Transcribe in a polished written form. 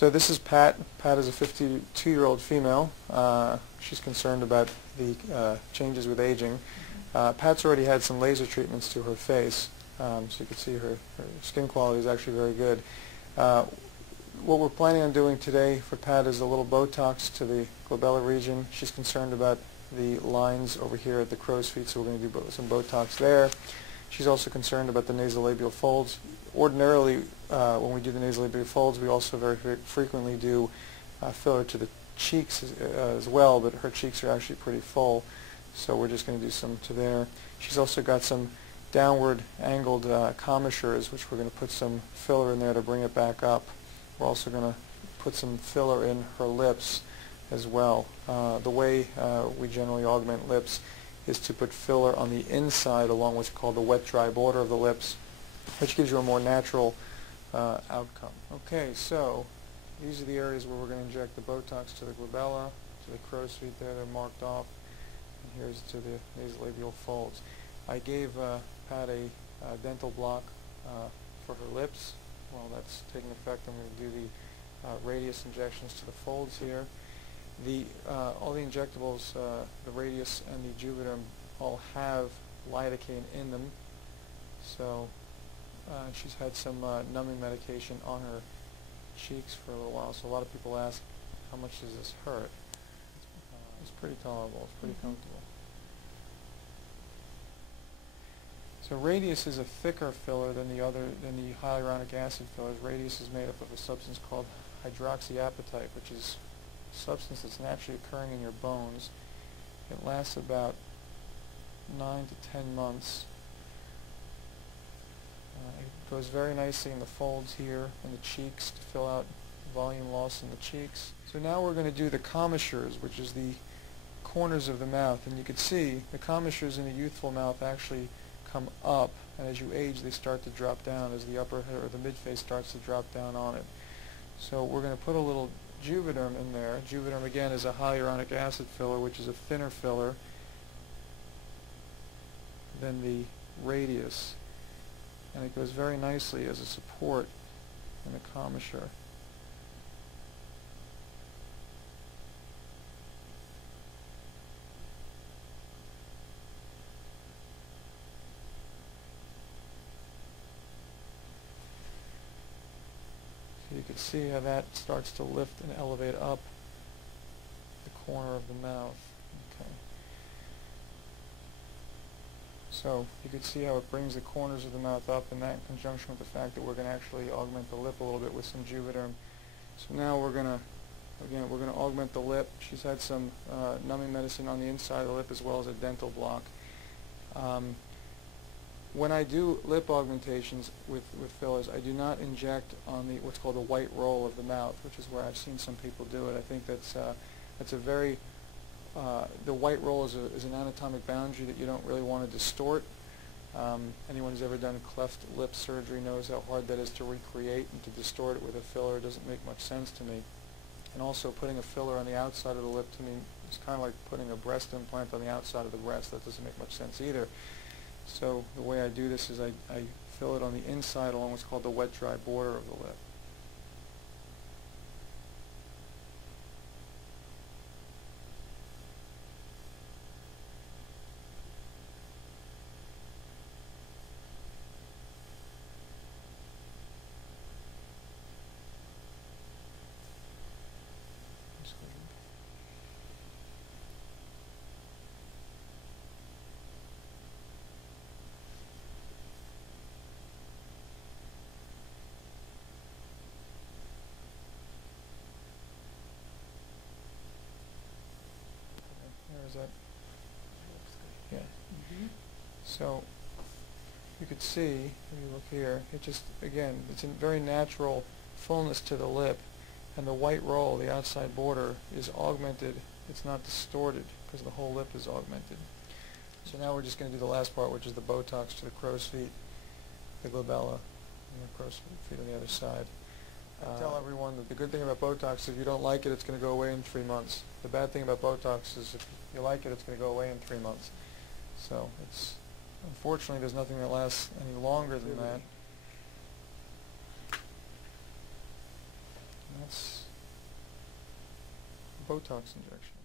So this is Pat. Pat is a 52-year-old female. She's concerned about the changes with aging. Pat's already had some laser treatments to her face, so you can see her skin quality is actually very good. What we're planning on doing today for Pat is a little Botox to the glabella region. She's concerned about the lines over here at the crow's feet, so we're going to do some Botox there. She's also concerned about the nasolabial folds. Ordinarily, when we do the nasolabial folds, we also very frequently do filler to the cheeks as well, but her cheeks are actually pretty full, so we're just going to do some to there. She's also got some downward angled commissures, which we're going to put some filler in there to bring it back up. We're also going to put some filler in her lips as well. The way we generally augment lips is to put filler on the inside along what's called the wet-dry border of the lips, which gives you a more natural outcome. Okay, so these are the areas where we're going to inject the Botox to the glabella, to the crow's feet there, they're marked off, and here's to the nasolabial folds. I gave Pat a dental block for her lips. Well, that's taking effect. I'm going to do the Radiesse injections to the folds here. All the injectables, the Radiesse and the Juvederm, all have lidocaine in them. So she's had some numbing medication on her cheeks for a little while. So a lot of people ask, how much does this hurt? It's pretty tolerable. It's pretty comfortable. So Radiesse is a thicker filler than the hyaluronic acid fillers. Radiesse is made up of a substance called hydroxyapatite, which is a substance that's naturally occurring in your bones. It lasts about 9 to 10 months. It goes very nicely in the folds here and the cheeks to fill out volume loss in the cheeks. So now we're going to do the commissures, which is the corners of the mouth. And you can see the commissures in a youthful mouth actually come up, and as you age they start to drop down as the upper or the mid-face starts to drop down on it. So we're going to put a little Juvederm in there. Juvederm again is a hyaluronic acid filler, which is a thinner filler than the Radiesse, and it goes very nicely as a support in the commissure. So you can see how that starts to lift and elevate up the corner of the mouth. Okay. So you can see how it brings the corners of the mouth up, and that in conjunction with the fact that we're going to actually augment the lip a little bit with some Juvederm. So now we're going to augment the lip. She's had some numbing medicine on the inside of the lip as well as a dental block. When I do lip augmentations with fillers, I do not inject on what's called the white roll of the mouth, which is where I've seen some people do it. I think that's a very the white roll is an anatomic boundary that you don't really want to distort. Anyone who's ever done cleft lip surgery knows how hard that is to recreate, and to distort it with a filler doesn't make much sense to me. And also putting a filler on the outside of the lip to me is kind of like putting a breast implant on the outside of the breast. That doesn't make much sense either. So the way I do this is I fill it on the inside along what's called the wet-dry border of the lip. That? Yeah. So you could see, if you look here, it just, again, it's a very natural fullness to the lip, and the white roll, the outside border, is augmented. It's not distorted because the whole lip is augmented. So now we're just going to do the last part, which is the Botox to the crow's feet, the glabella, and the crow's feet on the other side. I tell everyone that the good thing about Botox is if you don't like it, it's going to go away in 3 months. The bad thing about Botox is if you like it, it's going to go away in 3 months. So it's, unfortunately, there's nothing that lasts any longer than that. And that's Botox injection.